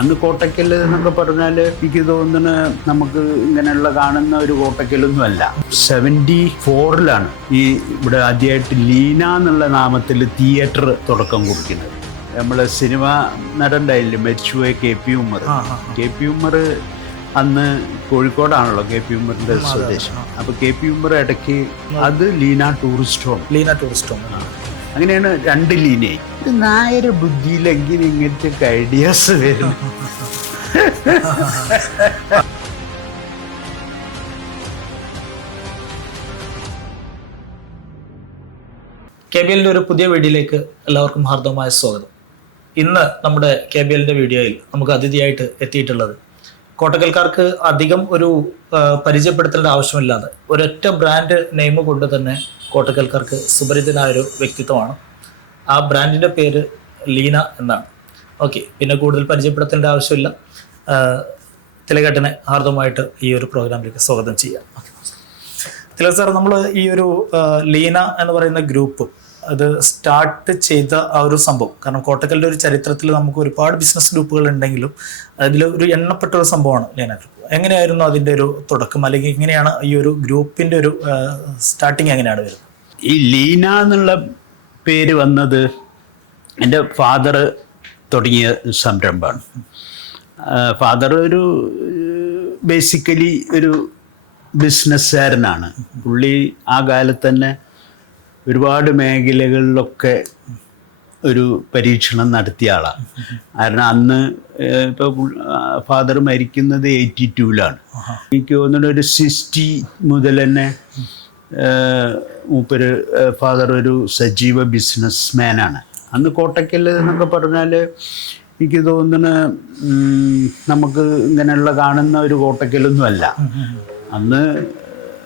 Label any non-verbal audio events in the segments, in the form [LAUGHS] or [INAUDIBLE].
അന്ന് കോട്ടയ്ക്കൽ എന്നൊക്കെ പറഞ്ഞാൽ എനിക്ക് തോന്നുന്നു നമുക്ക് ഇങ്ങനെയുള്ള കാണുന്ന ഒരു കോട്ടയ്ക്കലൊന്നും അല്ല സെവന്റി ഫോറിലാണ് ഈ ഇവിടെ ആദ്യമായിട്ട് ലീന എന്നുള്ള നാമത്തിൽ തിയേറ്റർ തുടക്കം കുറിക്കുന്നത്. നമ്മളെ സിനിമ നടണ്ടായില്ലേ മരിച്ചുപോയ K P Ummer. K P Ummer അന്ന് കോഴിക്കോടാണല്ലോ കെ പി ഉമ്മറിന്റെ സ്വദേശം. അപ്പൊ കെ പി ഉമ്മർ ഇടയ്ക്ക് അത് Leena tourist home Leena tourist home അങ്ങനെയാണ് രണ്ട് ലീനേജ് ഇത് നായര ബുദ്ധിയിലെങ്കിൽ ഇങ്ങനത്തെ ഐഡിയാസ് വരും കെ ബി എല്ലിന്റെ ഒരു പുതിയ വീഡിയോയിലേക്ക് എല്ലാവർക്കും ഹാർദവമായ സ്വാഗതം. ഇന്ന് നമ്മുടെ കെ ബി എല്ലിന്റെ വീഡിയോയിൽ നമുക്ക് അതിഥിയായിട്ട് എത്തിയിട്ടുള്ളത് കോട്ടക്കൽക്കാർക്ക് അധികം ഒരു പരിചയപ്പെടുത്തേണ്ട ആവശ്യമില്ലാതെ ഒരൊറ്റ ബ്രാൻഡ് നെയിം കൊണ്ട് തന്നെ കോട്ടക്കൽക്കാർക്ക് സുപരിചിതനായ ഒരു വ്യക്തിത്വമാണ്. ആ ബ്രാൻഡിന്റെ പേര് ലീന എന്നാണ്. ഓക്കെ പിന്നെ കൂടുതൽ പരിചയപ്പെടുത്തേണ്ട ആവശ്യമില്ല. തിലകേട്ടനെ ഹാർദമായിട്ട് ഈ ഒരു പ്രോഗ്രാമിലേക്ക് സ്വാഗതം ചെയ്യാം. തിലക സാർ നമ്മൾ ഈ ഒരു ലീന എന്ന് പറയുന്ന ഗ്രൂപ്പ് അത് സ്റ്റാർട്ട് ചെയ്ത ആ ഒരു സംഭവം കാരണം കോട്ടക്കലിന്റെ ഒരു ചരിത്രത്തിൽ നമുക്ക് ഒരുപാട് ബിസിനസ് ഗ്രൂപ്പുകൾ ഉണ്ടെങ്കിലും അതിൽ ഒരു എണ്ണപ്പെട്ട ഒരു സംഭവമാണ് ലീന ഗ്രൂപ്പ്. എങ്ങനെയായിരുന്നു അതിന്റെ ഒരു തുടക്കം? അല്ലെങ്കിൽ എങ്ങനെയാണ് ഈ ഒരു ഗ്രൂപ്പിന്റെ ഒരു സ്റ്റാർട്ടിങ് എങ്ങനെയാണ് വരുന്നത്? ഈ ലീന എന്നുള്ള പേര് വന്നത് എന്റെ ഫാദർ തുടങ്ങിയ സംരംഭമാണ്. ഫാദർ ഒരു ബേസിക്കലി ഒരു ബിസിനസ്സുകാരനാണ് പുള്ളി ആ കാലത്ത് തന്നെ ഒരുപാട് മേഖലകളിലൊക്കെ ഒരു പരീക്ഷണം നടത്തിയ ആളാണ്. കാരണം അന്ന് ഇപ്പോൾ ഫാദർ മരിക്കുന്നത് എയ്റ്റി ടൂവിലാണ് എനിക്ക് തോന്നുന്നു ഒരു സിക്സ്റ്റി മുതൽ തന്നെ മൂപ്പര് ഫാദർ ഒരു സജീവ ബിസിനസ് മാനാണ് അന്ന് കോട്ടയ്ക്കൽ എന്നൊക്കെ പറഞ്ഞാൽ എനിക്ക് തോന്നുന്നു നമുക്ക് ഇങ്ങനെയുള്ള കാണുന്ന ഒരു കോട്ടയ്ക്കലൊന്നും അല്ല. അന്ന്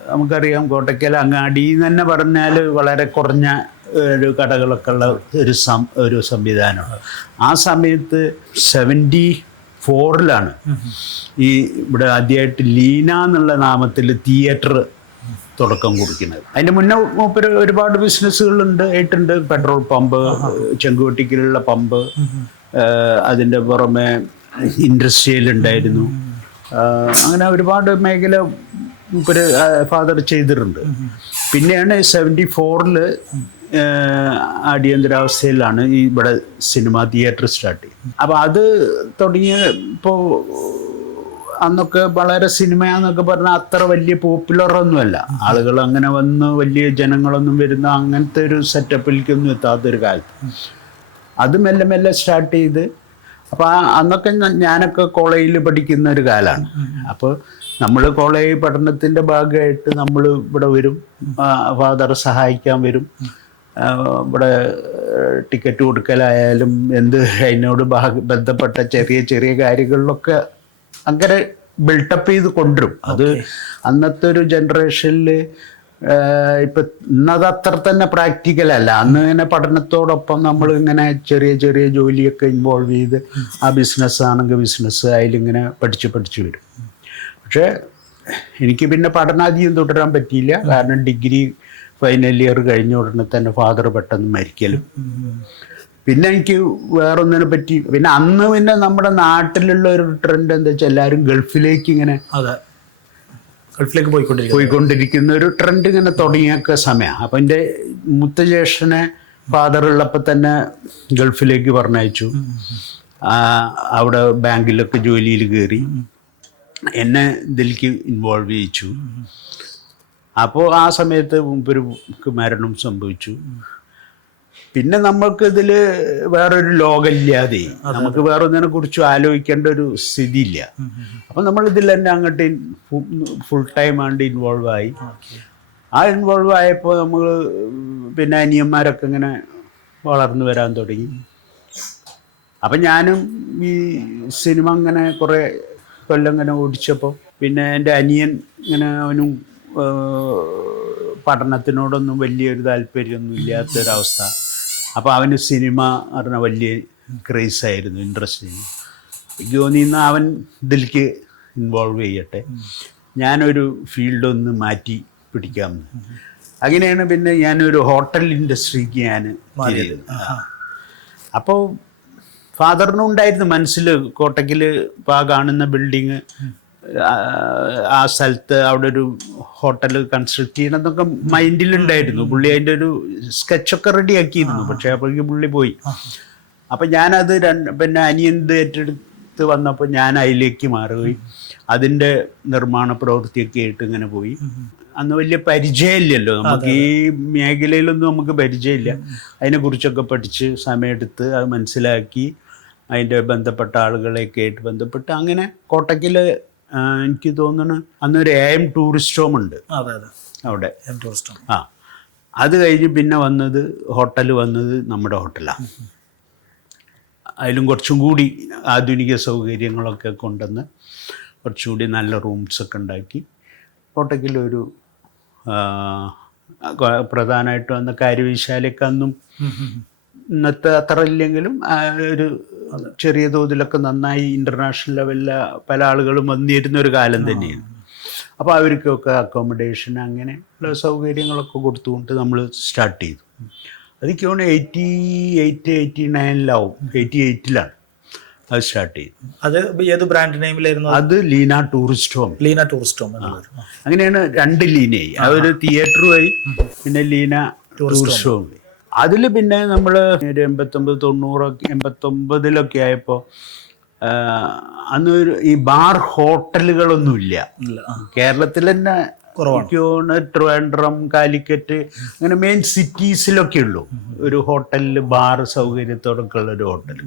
നമുക്കറിയാം കോട്ടയ്ക്കൽ അങ്ങാടി എന്ന് തന്നെ പറഞ്ഞാൽ വളരെ കുറഞ്ഞ ഒരു കടകളൊക്കെ ഉള്ള ഒരു സം ഒരു സംവിധാനമാണ് ആ സമയത്ത് സെവന്റി ഫോറിലാണ് ഈ ഇവിടെ ആദ്യമായിട്ട് ലീന എന്നുള്ള നാമത്തിൽ തിയേറ്റർ തുടക്കം കുറിക്കുന്നത്. അതിന്റെ മുന്നേ ഒരുപാട് ബിസിനസ്സുകളുണ്ട് ആയിട്ടുണ്ട്. പെട്രോൾ പമ്പ് ചെങ്കുവെട്ടിക്കലുള്ള പമ്പ് അതിന്റെ പുറമെ ഇൻഡസ്ട്രിയൽ ഉണ്ടായിരുന്നു. അങ്ങനെ ഒരുപാട് മേഖല മൂപ്പര് ഫാദർ ചെയ്തിട്ടുണ്ട്. പിന്നെയാണ് സെവന്റി ഫോറിൽ അടിയന്തരാവസ്ഥയിലാണ് ഈ ഇവിടെ സിനിമ തിയേറ്റർ സ്റ്റാർട്ട് ചെയ്തത് അപ്പോൾ അത് തുടങ്ങിയ ഇപ്പോൾ അന്നൊക്കെ വളരെ സിനിമയാന്നൊക്കെ പറഞ്ഞാൽ അത്ര വലിയ പോപ്പുലർ ഒന്നുമല്ല ആളുകൾ അങ്ങനെ വന്ന് വലിയ ജനങ്ങളൊന്നും വരുന്ന അങ്ങനത്തെ ഒരു സെറ്റപ്പിലേക്കൊന്നും എത്താത്തൊരു കാലത്ത്. അത് മെല്ലെ മെല്ലെ സ്റ്റാർട്ട് ചെയ്ത് അപ്പോൾ അന്നൊക്കെ ഞാനൊക്കെ കോളേജിൽ പഠിക്കുന്ന ഒരു കാലമാണ് അപ്പോൾ നമ്മൾ കോളേജ് പഠനത്തിന്റെ ഭാഗമായിട്ട് നമ്മൾ ഇവിടെ വരും. ഫാദർ സഹായിക്കാൻ വരും. ഇവിടെ ടിക്കറ്റ് കൊടുക്കലായാലും എന്ത് അതിനോട് ഭാഗ ബന്ധപ്പെട്ട ചെറിയ ചെറിയ കാര്യങ്ങളിലൊക്കെ അങ്ങനെ ബിൽട്ടപ്പ് ചെയ്ത് കൊണ്ടുവരും. അത് അന്നത്തെ ഒരു ജനറേഷനിൽ ഇപ്പൊ ഇന്നത് അത്ര തന്നെ പ്രാക്ടിക്കൽ അല്ല. അന്ന് ഇങ്ങനെ പഠനത്തോടൊപ്പം നമ്മൾ ഇങ്ങനെ ചെറിയ ചെറിയ ജോലിയൊക്കെ ഇൻവോൾവ് ചെയ്ത് ആ ബിസിനസ് ആണെങ്കിൽ ബിസിനസ് അതിലിങ്ങനെ പഠിച്ച് പഠിച്ച് വരും. പക്ഷേ എനിക്ക് പിന്നെ പഠനാധികം തുടരാൻ പറ്റിയില്ല. കാരണം ഡിഗ്രി ഫൈനൽ ഇയർ കഴിഞ്ഞ ഉടനെ തന്നെ ഫാദർ പെട്ടെന്ന് മരിക്കലും. പിന്നെ എനിക്ക് വേറൊന്നിനെ പറ്റി പിന്നെ അന്ന് പിന്നെ നമ്മുടെ നാട്ടിലുള്ള ഒരു ട്രെൻഡ് എന്താ വെച്ചാൽ എല്ലാവരും ഗൾഫിലേക്ക് ഇങ്ങനെ ഗൾഫിലേക്ക് പോയിക്കൊണ്ടിരിക്കും പോയിക്കൊണ്ടിരിക്കുന്ന ഒരു ട്രെൻഡ് ഇങ്ങനെ തുടങ്ങിയൊക്കെ സമയമാണ് അപ്പം എന്റെ മുത്തജ്യേഷ്ഠനെ ഫാദർ ഉള്ളപ്പോൾ തന്നെ ഗൾഫിലേക്ക് പറഞ്ഞയച്ചു. ആ, അവിടെ ബാങ്കിലൊക്കെ ജോലിയിൽ കയറി എന്നെ ഇതിലേക്ക് ഇൻവോൾവ് ചെയ്യിച്ചു. അപ്പോൾ ആ സമയത്ത് മുമ്പൊരു മരണം സംഭവിച്ചു. പിന്നെ നമ്മൾക്ക് ഇതിൽ വേറൊരു ലോകമില്ലാതെ നമുക്ക് വേറൊന്നിനെ കുറിച്ച് ആലോചിക്കേണ്ട ഒരു സ്ഥിതിയില്ല. അപ്പം നമ്മൾ ഇതിൽ തന്നെ അങ്ങോട്ട് ഫുൾ ടൈം ആണ്ട് ഇൻവോൾവ് ആയി. ആ ഇൻവോൾവ് ആയപ്പോൾ നമ്മൾ പിന്നെ അനിയന്മാരൊക്കെ ഇങ്ങനെ വളർന്നു വരാൻ തുടങ്ങി. അപ്പം ഞാനും ഈ സിനിമ ഇങ്ങനെ കുറേ കൊല്ലം ഇങ്ങനെ ഓടിച്ചപ്പോൾ പിന്നെ എന്റെ അനിയൻ ഇങ്ങനെ അവനും പഠനത്തിനോടൊന്നും വലിയൊരു താല്പര്യമൊന്നും ഇല്ലാത്തൊരവസ്ഥ അപ്പോൾ അവന് സിനിമ പറഞ്ഞ വലിയ ക്രേസ് ആയിരുന്നു ഇൻട്രസ്റ്റ് എനിക്ക് നിന്ന് അവൻ ഇതിലേക്ക് ഇൻവോൾവ് ചെയ്യട്ടെ. ഞാനൊരു ഫീൽഡൊന്ന് മാറ്റി പിടിക്കാമെന്ന്. അങ്ങനെയാണ് പിന്നെ ഞാനൊരു ഹോട്ടൽ ഇൻഡസ്ട്രിക്ക് ഞാൻ മാറിയത്. അപ്പോൾ ഫാദറിനും ഉണ്ടായിരുന്നു മനസ്സിൽ കോട്ടയ്ക്കിൽ ഇപ്പോൾ ആ കാണുന്ന ബിൽഡിങ് ആ സ്ഥലത്ത് അവിടെ ഒരു ഹോട്ടൽ കൺസ്ട്രക്ട് ചെയ്യണം എന്നൊക്കെ മൈൻഡിലുണ്ടായിരുന്നു പുള്ളി അതിന്റെ ഒരു സ്കെച്ചൊക്കെ റെഡി ആക്കിയിരുന്നു പക്ഷേ അപ്പോഴേക്കും പുള്ളി പോയി. അപ്പം ഞാനത് രണ്ട് പിന്നെ അനിയന്ത് ഏറ്റെടുത്ത് വന്നപ്പോൾ ഞാൻ അതിലേക്ക് മാറുകയും അതിന്റെ നിർമ്മാണ പ്രവൃത്തിയൊക്കെ ആയിട്ട് ഇങ്ങനെ പോയി. അന്ന് വലിയ പരിചയമില്ലല്ലോ. നമുക്ക് ഈ മേഖലയിലൊന്നും നമുക്ക് പരിചയമില്ല. അതിനെക്കുറിച്ചൊക്കെ പഠിച്ച് സമയമെടുത്ത് അത് മനസ്സിലാക്കി അതിന്റെ ബന്ധപ്പെട്ട ആളുകളെയൊക്കെ ആയിട്ട് ബന്ധപ്പെട്ട് അങ്ങനെ കോട്ടയ്ക്കിൽ എനിക്ക് തോന്നുന്നു അന്നൊരു എ എം ടൂറിസ്റ്റ് ഹോം ഉണ്ട്. അതെ അതെ. അവിടെ. ടൂറിസ്റ്റ് ആ. അത് കഴിഞ്ഞ് പിന്നെ വന്നത് ഹോട്ടൽ വന്നത് നമ്മുടെ ഹോട്ടലാണ് അതിലും കുറച്ചും കൂടി ആധുനിക സൗകര്യങ്ങളൊക്കെ കൊണ്ടുവന്ന് കുറച്ചുകൂടി നല്ല റൂംസൊക്കെ ഉണ്ടാക്കി. കോട്ടയ്ക്കിലൊരു ആ, കൊ- പ്രധാനമായിട്ടും അന്ന് കാര്യവിശാലയ്ക്ക് അന്നും ഇന്നത്തെ അത്ര ഇല്ലെങ്കിലും ഒരു ചെറിയ തോതിലൊക്കെ നന്നായി ഇന്റർനാഷണൽ ലെവലിൽ പല ആളുകളും വന്നിരുന്ന ഒരു കാലം തന്നെയാണ്. അപ്പോൾ അവർക്കൊക്കെ അക്കോമഡേഷൻ അങ്ങനെ ഉള്ള സൗകര്യങ്ങളൊക്കെ കൊടുത്തുകൊണ്ട് നമ്മൾ സ്റ്റാർട്ട് ചെയ്തു. അതൊക്കെ തോന്നുന്നു എയ്റ്റി എയ്റ്റ് എയ്റ്റി നയനിലാവും എയ്റ്റി എയ്റ്റിലാണ് അത് സ്റ്റാർട്ട് ചെയ്തു അത്? ഏത് ബ്രാൻഡ് നെയിമിലായിരുന്നു അത് Leena tourist home Leena tourist home അങ്ങനെയാണ് രണ്ട് ലീനയായി. അതൊരു തിയേറ്ററുമായി പിന്നെ ലീന ടൂറിസ്റ്റ് ഹോം അതിൽ പിന്നെ നമ്മൾ ഒരു എൺപത്തൊമ്പത് തൊണ്ണൂറൊക്കെ എൺപത്തൊമ്പതിലൊക്കെ ആയപ്പോൾ അന്ന് ഒരു ഈ ബാർ ഹോട്ടലുകളൊന്നുമില്ല. കേരളത്തിൽ തന്നെ കുറവാണ്. ട്രിവാൻഡ്രം കാലിക്കറ്റ് അങ്ങനെ മെയിൻ സിറ്റീസിലൊക്കെ ഉള്ളൂ. ഒരു ഹോട്ടലിൽ ബാർ സൗകര്യത്തോടൊക്കെ ഉള്ള ഒരു ഹോട്ടൽ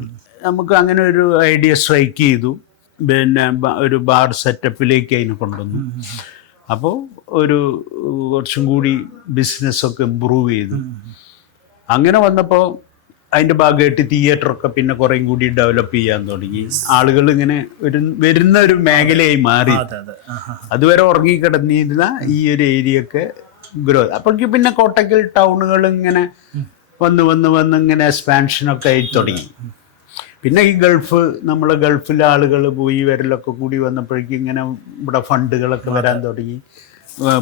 നമുക്ക് അങ്ങനെ ഒരു ഐഡിയ സ്ട്രൈക്ക് ചെയ്തു. പിന്നെ ഒരു ബാർ സെറ്റപ്പിലേക്ക് അതിനെ കൊണ്ടുവന്നു. അപ്പോൾ ഒരു കുറച്ചും കൂടി ബിസിനസ്സൊക്കെ ഇമ്പ്രൂവ് ചെയ്തു. അങ്ങനെ വന്നപ്പോൾ അതിന്റെ ഭാഗമായിട്ട് തിയേറ്ററൊക്കെ പിന്നെ കുറേയും കൂടി ഡെവലപ്പ് ചെയ്യാൻ തുടങ്ങി. ആളുകൾ ഇങ്ങനെ ഒരു വരുന്ന ഒരു മേഖലയായി മാറി. അതുവരെ ഉറങ്ങിക്കിടന്നിരുന്ന ഈ ഒരു ഏരിയയൊക്കെ ഗ്രോത്ത് അപ്പോഴേക്കും പിന്നെ കോട്ടക്കൽ ടൗണുകൾ ഇങ്ങനെ വന്ന് വന്ന് വന്ന് ഇങ്ങനെ എക്സ്പാൻഷനൊക്കെ ആയി തുടങ്ങി. പിന്നെ ഈ ഗൾഫ് നമ്മളെ ഗൾഫിലെ ആളുകൾ പോയി വരലൊക്കെ കൂടി വന്നപ്പോഴേക്കും ഇങ്ങനെ ഇവിടെ ഫണ്ടുകളൊക്കെ വരാൻ തുടങ്ങി.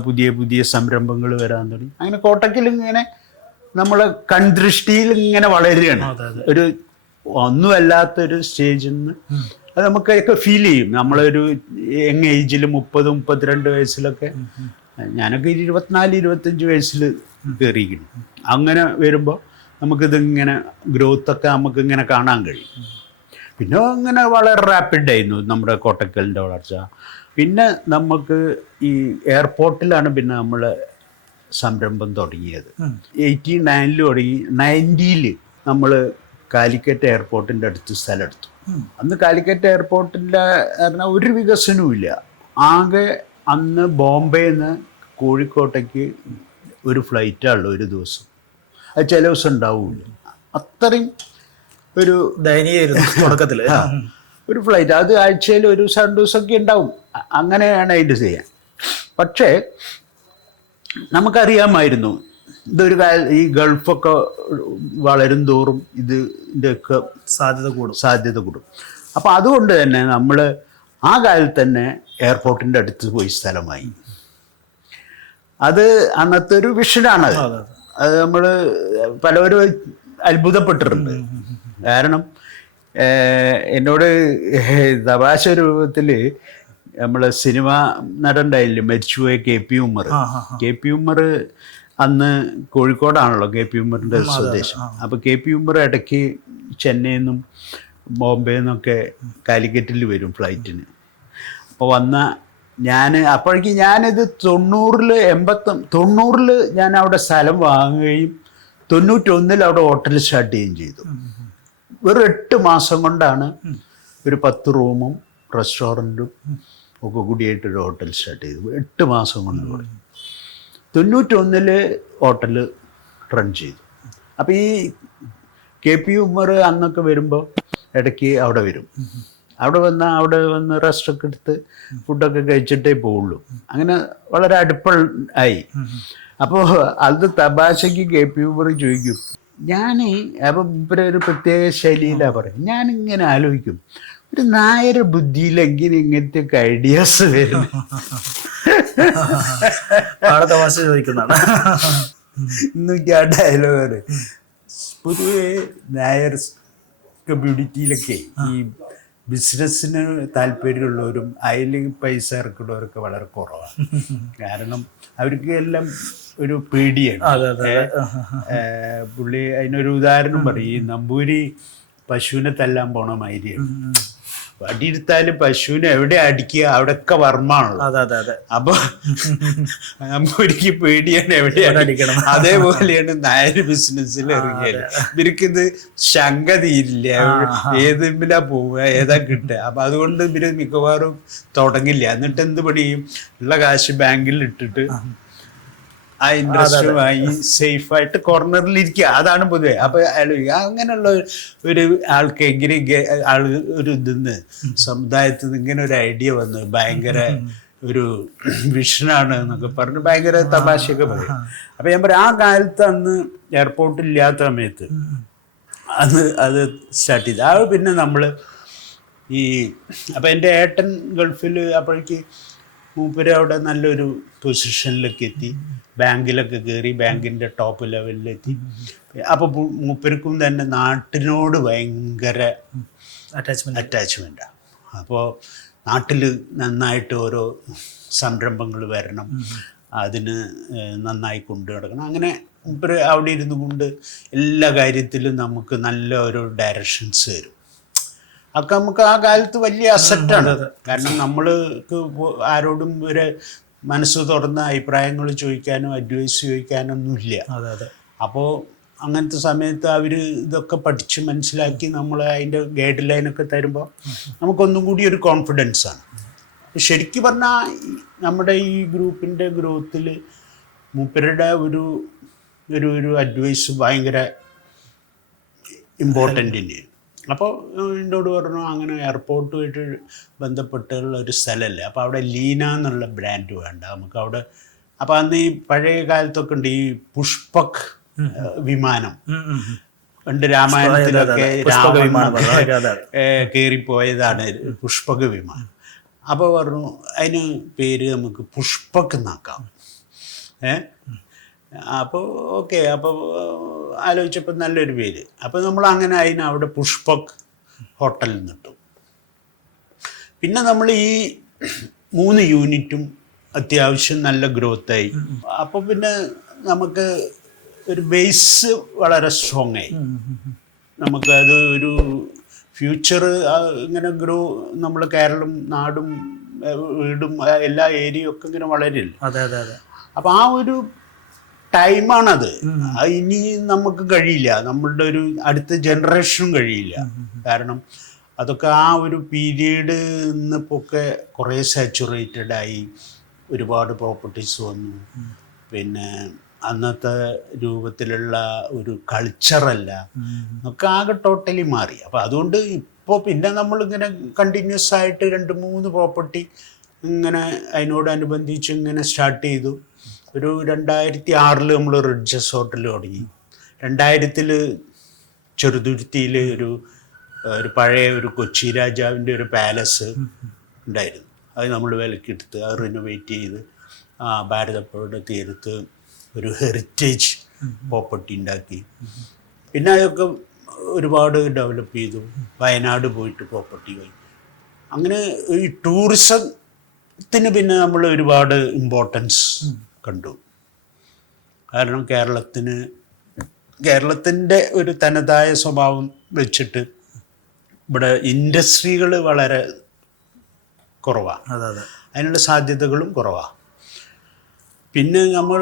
പുതിയ പുതിയ സംരംഭങ്ങൾ വരാൻ തുടങ്ങി. അങ്ങനെ കോട്ടക്കൽ ഇങ്ങനെ നമ്മളെ കൺദൃഷ്ടിയിൽ ഇങ്ങനെ വളരുകയാണ്. ഒരു ഒന്നുമല്ലാത്തൊരു സ്റ്റേജിൽ നിന്ന് അത് നമുക്കൊക്കെ ഫീൽ ചെയ്യും. നമ്മളൊരു യങ് ഏജിൽ മുപ്പത് മുപ്പത്തിരണ്ട് വയസ്സിലൊക്കെ ഞാനൊക്കെ ഇരുപത്തിനാല് ഇരുപത്തഞ്ച് വയസ്സിൽ കയറിയിരിക്കുന്നു അങ്ങനെ വരുമ്പോൾ നമുക്കിതിങ്ങനെ ഗ്രോത്തൊക്കെ നമുക്ക് ഇങ്ങനെ കാണാൻ കഴിയും. പിന്നെ അങ്ങനെ വളരെ റാപ്പിഡ് ആയിരുന്നു നമ്മുടെ കോട്ടക്കലിന്റെ വളർച്ച. പിന്നെ നമുക്ക് ഈ എയർപോർട്ടിലാണ് പിന്നെ നമ്മൾ സംരംഭം തുടങ്ങിയത്. എയ്റ്റി നയനിൽ തുടങ്ങി നയന്റിയിൽ നമ്മൾ കാലിക്കറ്റ് എയർപോർട്ടിന്റെ അടുത്ത് സ്ഥലം എടുത്തു അന്ന് കാലിക്കറ്റ് എയർപോർട്ടിന്റെ പറഞ്ഞാൽ ഒരു വികസനവും ഇല്ല. ആകെ അന്ന് ബോംബെയിൽ നിന്ന് കോഴിക്കോട്ടേക്ക് ഒരു ഫ്ലൈറ്റാണുള്ളൂ ഒരു ദിവസം. അത് ചില ദിവസം ഉണ്ടാവില്ല. അത്രയും ഒരു ദയനീയായിരുന്നു [LAUGHS] തുടക്കത്തിൽ ഒരു ഫ്ലൈറ്റ്. അത് ആഴ്ചയിൽ ഒരു ദിവസം രണ്ട് ദിവസമൊക്കെ ഉണ്ടാവും. അങ്ങനെയാണ് അതിന്റെ ചെയ്യാൻ. പക്ഷേ നമുക്കറിയാമായിരുന്നു. ഇതൊരു കാല ഈ ഗൾഫൊക്കെ വളരും തോറും ഇത് ഇതിന്റെയൊക്കെ സാധ്യത കൂടും. സാധ്യത കൂടും. അപ്പോൾ അതുകൊണ്ട് തന്നെ നമ്മൾ ആ കാലത്ത് തന്നെ എയർപോർട്ടിന്റെ അടുത്ത് പോയി സ്ഥലമായി. അത് അന്നത്തെ ഒരു വിഷനാണ് അതെ, നമ്മൾ പലവരും അത്ഭുതപ്പെട്ടിട്ടുണ്ട്. കാരണം എന്നോട് തമാശ രൂപത്തിൽ നമ്മൾ സിനിമ നടണ്ടായില്ലേ മരിച്ചുപോയ K P Ummer. K P Ummer അന്ന് കോഴിക്കോടാണല്ലോ കെ പി ഉമ്മറിന്റെ സ്വദേശം. അപ്പോൾ കെ പി ഉമ്മർ ഇടയ്ക്ക് ചെന്നൈയിൽ നിന്നും ബോംബെയിൽ നിന്നൊക്കെ കാലിക്കറ്റിൽ വരും ഫ്ലൈറ്റിന്. അപ്പോൾ വന്ന ഞാൻ അപ്പോഴേക്ക് ഞാനിത് തൊണ്ണൂറിൽ എൺപത്തി തൊണ്ണൂറിൽ ഞാൻ അവിടെ സ്ഥലം വാങ്ങുകയും തൊണ്ണൂറ്റൊന്നിൽ അവിടെ ഹോട്ടൽ സ്റ്റാർട്ട് ചെയ്യുകയും ചെയ്തു. വെറും എട്ട് മാസം കൊണ്ടാണ് ഒരു പത്ത് റൂമും റെസ്റ്റോറന്റും ഒക്കെ കൂടിയായിട്ടൊരു ഹോട്ടൽ സ്റ്റാർട്ട് ചെയ്തു. എട്ട് മാസം കൊണ്ട് കൂടി തൊണ്ണൂറ്റൊന്നിൽ ഹോട്ടൽ റൺ ചെയ്തു. അപ്പോൾ ഈ കെ പി ഉമ്മർ അന്നൊക്കെ വരുമ്പോൾ ഇടയ്ക്ക് അവിടെ വരും. അവിടെ വന്ന് അവിടെ വന്ന് റെസ്റ്റൊക്കെ എടുത്ത് ഫുഡൊക്കെ കഴിച്ചിട്ടേ പോവുള്ളൂ. അങ്ങനെ വളരെ അടുപ്പ ആയി. അപ്പോൾ അത് തപാശയ്ക്ക് കെ പി ഉമ്മർ ചോദിക്കും ഞാൻ അപ്പം ഇവരെ ഒരു പ്രത്യേക ശൈലിയിലാണ് പറയും ഞാനിങ്ങനെ ആലോചിക്കും. ഒരു നായര ബുദ്ധിയിൽ എങ്ങനെ ഇങ്ങനത്തെ ഐഡിയാസ് വരുന്നു? തമാശ ചോദിക്കുന്നതാണ്. ഇന്നൊക്കെ ആ ഡയലോഗ് പൊതുവെ നായർ കമ്മ്യൂണിറ്റിയിലൊക്കെ ഈ ബിസിനസ്സിന് താല്പര്യമുള്ളവരും അതിൽ പൈസ ഇറക്കുന്നവരൊക്കെ വളരെ കുറവാണ്. കാരണം അവർക്ക് എല്ലാം ഒരു പേടിയാണ്. പുള്ളി അതിനൊരു ഉദാഹരണം പറയും. ഈ നമ്പൂരി പശുവിനെ തല്ലാൻ പോണ മാതിരിയാണ്. വടിയെടുത്താലും പശുവിനെ എവിടെ അടിക്കുക? അവിടെയൊക്കെ വർമ്മാണല്ലോ അതെ അതെ അതെ. അപ്പൊ നമ്പൂരിക്ക് പേടിയാണ് എവിടെയാണ് അടിക്കണം. അതേപോലെയാണ് നായർ ബിസിനസ്സിൽ ഇറങ്ങിയത്. ഇവർക്ക് ഇത് ശങ്ക തീരില്ല ഏതിലാ പോവുക? ഏതാ കിട്ടുക? അപ്പൊ അതുകൊണ്ട് ഇവർ മിക്കവാറും തുടങ്ങില്ല. എന്നിട്ട് എന്ത് പണിയും? ഉള്ള കാശ് ബാങ്കിൽ ഇട്ടിട്ട് ആ ഇൻട്രസ്റ്റുമായി സേഫായിട്ട് കോർണറിൽ ഇരിക്കുക. അതാണ് പൊതുവെ. അപ്പൊ അയാൾ അങ്ങനെയുള്ള ഒരു ആൾക്ക് എങ്ങനെ ആൾ ഒരു ഇതിന്ന്? സമുദായത്തിൽ നിന്ന് ഇങ്ങനെ ഒരു ഐഡിയ വന്നു ഭയങ്കര ഒരു വിഷനാണ് എന്നൊക്കെ പറഞ്ഞ് ഭയങ്കര തമാശയൊക്കെ പറയും അപ്പൊ ഞാൻ പറയാം ആ കാലത്ത് അന്ന് എയർപോർട്ട് ഇല്ലാത്ത സമയത്ത് അന്ന് അത് സ്റ്റാർട്ട് ചെയ്തു. ആ പിന്നെ നമ്മൾ ഈ അപ്പം എന്റെ ഏട്ടൻ ഗൾഫിൽ അപ്പോഴേക്ക് മൂപ്പര് അവിടെ നല്ലൊരു പൊസിഷനിലൊക്കെ എത്തി. ബാങ്കിലൊക്കെ കയറി ബാങ്കിന്റെ ടോപ്പ് ലെവലിലെത്തി. അപ്പോൾ മൂപ്പർക്കും തന്നെ നാട്ടിനോട് ഭയങ്കര അറ്റാച്ച്മെന്റ് അറ്റാച്ച്മെന്റാണ് അപ്പോൾ നാട്ടിൽ നന്നായിട്ട് ഓരോ സംരംഭങ്ങൾ വരണം. അതിന് നന്നായി കൊണ്ടു നടക്കണം. അങ്ങനെ മൂപ്പര് അവിടെ ഇരുന്നു കൊണ്ട് എല്ലാ കാര്യത്തിലും നമുക്ക് നല്ല ഒരു ഡയറക്ഷൻസ് തരും അതൊക്കെ നമുക്ക് ആ കാലത്ത് വലിയ അസറ്റാണ് കാരണം നമ്മൾക്ക് ആരോടും ഒരു മനസ്സ് തുറന്ന അഭിപ്രായങ്ങൾ ചോദിക്കാനോ അഡ്വൈസ് ചോദിക്കാനൊന്നുമില്ല അതെ അതെ. അപ്പോൾ അങ്ങനത്തെ സമയത്ത് അവർ ഇതൊക്കെ പഠിച്ച് മനസ്സിലാക്കി നമ്മൾ അതിന്റെ ഗൈഡ് ലൈനൊക്കെ തരുമ്പോൾ നമുക്കൊന്നും കൂടി ഒരു കോൺഫിഡൻസ് ആണ്. ശരിക്കും പറഞ്ഞാൽ നമ്മുടെ ഈ ഗ്രൂപ്പിന്റെ ഗ്രോത്തിൽ മൂപ്പരുടെ ഒരു ഒരു ഒരു അഡ്വൈസ് ഭയങ്കര ഇമ്പോർട്ടന്റ് തന്നെയാണ്. അപ്പോൾ എന്നോട് പറഞ്ഞു അങ്ങനെ എയർപോർട്ടുമായിട്ട് ബന്ധപ്പെട്ടുള്ള ഒരു സ്ഥലമല്ലേ. അപ്പോൾ അവിടെ ലീന എന്നുള്ള ബ്രാൻഡ് വേണ്ട. നമുക്ക് അവിടെ അപ്പോൾ അന്ന് ഈ പഴയ കാലത്തൊക്കെ ഉണ്ട് ഈ പുഷ്പക് ഏഹ്, വിമാനം. ഉം, ഉം, ഉം. പണ്ട് രാമായണത്തിലൊക്കെ അതെ. കയറിപ്പോയതാണ് പുഷ്പക വിമാനം. അപ്പോൾ പറഞ്ഞു അതിന് പേര് നമുക്ക് പുഷ്പക് എന്നാക്കാം. ഏ? അപ്പോൾ ഓക്കെ അപ്പോൾ ആലോചിച്ചപ്പോൾ നല്ലൊരു പേര്. അപ്പോൾ നമ്മൾ അങ്ങനെ അതിന് അവിടെ പുഷ്പക് ഹോട്ടലിൽ നിന്നിട്ടു പിന്നെ നമ്മൾ ഈ മൂന്ന് യൂണിറ്റും അത്യാവശ്യം നല്ല ഗ്രോത്തായി. അപ്പോൾ പിന്നെ നമുക്ക് ഒരു ബേസ് വളരെ സ്ട്രോങ് ആയി നമുക്കത് ഒരു ഫ്യൂച്ചർ ഇങ്ങനെ ഗ്രോ നമ്മൾ കേരളം നാടും വീടും എല്ലാ ഏരിയയും ഒക്കെ ഇങ്ങനെ വളരില്ല അതെ അതെ അതെ. അപ്പം ആ ഒരു ടൈമാണത്. അത് ഇനി നമുക്ക് കഴിയില്ല. നമ്മളുടെ ഒരു അടുത്ത ജനറേഷനും കഴിയില്ല. കാരണം അതൊക്കെ ആ ഒരു പീരീഡ് നിന്നിപ്പൊക്കെ കുറേ സാച്ചുറേറ്റഡ് ആയി ഒരുപാട് പ്രോപ്പർട്ടീസ് വന്നു. പിന്നെ അന്നത്തെ രൂപത്തിലുള്ള ഒരു കൾച്ചറല്ല. ഒക്കെ ആകെ ടോട്ടലി മാറി. അപ്പോൾ അതുകൊണ്ട് ഇപ്പോൾ പിന്നെ നമ്മളിങ്ങനെ കണ്ടിന്യൂസ് ആയിട്ട് രണ്ട് മൂന്ന് പ്രോപ്പർട്ടി ഇങ്ങനെ അതിനോടനുബന്ധിച്ച് ഇങ്ങനെ സ്റ്റാർട്ട് ചെയ്തു. ഒരു രണ്ടായിരത്തി ആറിൽ നമ്മൾ റിഡ്ജസ് ഹോട്ടൽ തുടങ്ങി. രണ്ടായിരത്തിൽ ചെറുതുരുത്തിയിൽ ഒരു ഒരു പഴയ ഒരു കൊച്ചി രാജാവിന്റെ ഒരു പാലസ് ഉണ്ടായിരുന്നു. അത് നമ്മൾ വിലക്കെടുത്ത് അത് റിനോവേറ്റ് ചെയ്ത് ആ ഭാരതപ്പുഴയുടെ തീരത്ത് ഒരു ഹെറിറ്റേജ് പ്രോപ്പർട്ടി ഉണ്ടാക്കി. പിന്നെ അതൊക്കെ ഒരുപാട് ഡെവലപ്പ് ചെയ്തു. വയനാട് പോയിട്ട് പ്രോപ്പർട്ടി കഴിഞ്ഞു അങ്ങനെ ഈ ടൂറിസത്തിന് പിന്നെ നമ്മൾ ഒരുപാട് ഇമ്പോർട്ടൻസ് കണ്ടു. കാരണം കേരളത്തിന് കേരളത്തിന്റെ ഒരു തനതായ സ്വഭാവം വെച്ചിട്ട് ഇവിടെ ഇൻഡസ്ട്രികൾ വളരെ കുറവാണ് അതെ അതെ. അതിനുള്ള സാധ്യതകളും കുറവാണ് പിന്നെ നമ്മൾ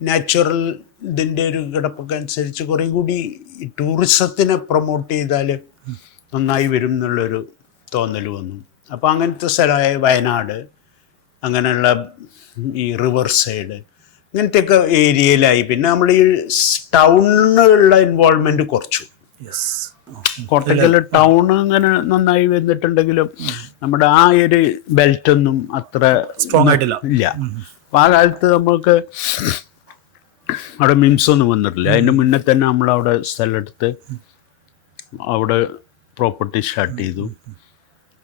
നാച്ചുറൽ ഇതിന്റെ ഒരു കിടപ്പൊക്കെ അനുസരിച്ച് കുറേ കൂടി ടൂറിസത്തിനെ പ്രൊമോട്ട് ചെയ്താൽ നന്നായി വരും എന്നുള്ളൊരു തോന്നൽ വന്നു. അപ്പോൾ അങ്ങനത്തെ സ്ഥലമായ വയനാട് അങ്ങനെയുള്ള ഈ റിവർ സൈഡ് ഇങ്ങനത്തെയൊക്കെ ഏരിയയിലായി. പിന്നെ നമ്മൾ ഈ ടൗണിലുള്ള ഇൻവോൾവ്മെന്റ് കുറച്ചു. യെസ് ടൗൺ അങ്ങനെ നന്നായി വന്നിട്ടുണ്ടെങ്കിലും നമ്മുടെ ആ ഒരു ബെൽറ്റ് ഒന്നും അത്ര സ്ട്രോങ് ആയിട്ടില്ല. ഇല്ല. അപ്പൊ ആ കാലത്ത് നമുക്ക് അവിടെ മിംസ് ഒന്നും വന്നിട്ടില്ല. അതിന് മുന്നേ തന്നെ നമ്മൾ അവിടെ സ്ഥലമെടുത്ത് അവിടെ പ്രോപ്പർട്ടി സ്റ്റാർട്ട് ചെയ്തു.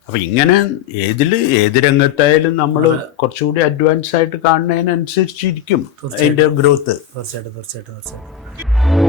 അപ്പൊ ഇങ്ങനെ ഏതിൽ ഏത് രംഗത്തായാലും നമ്മൾ കുറച്ചുകൂടി അഡ്വാൻസ് ആയിട്ട് കാണുന്നതിനനുസരിച്ചിരിക്കും അതിന്റെ ഗ്രോത്ത് തീർച്ചയായിട്ടും തീർച്ചയായിട്ടും തീർച്ചയായിട്ടും.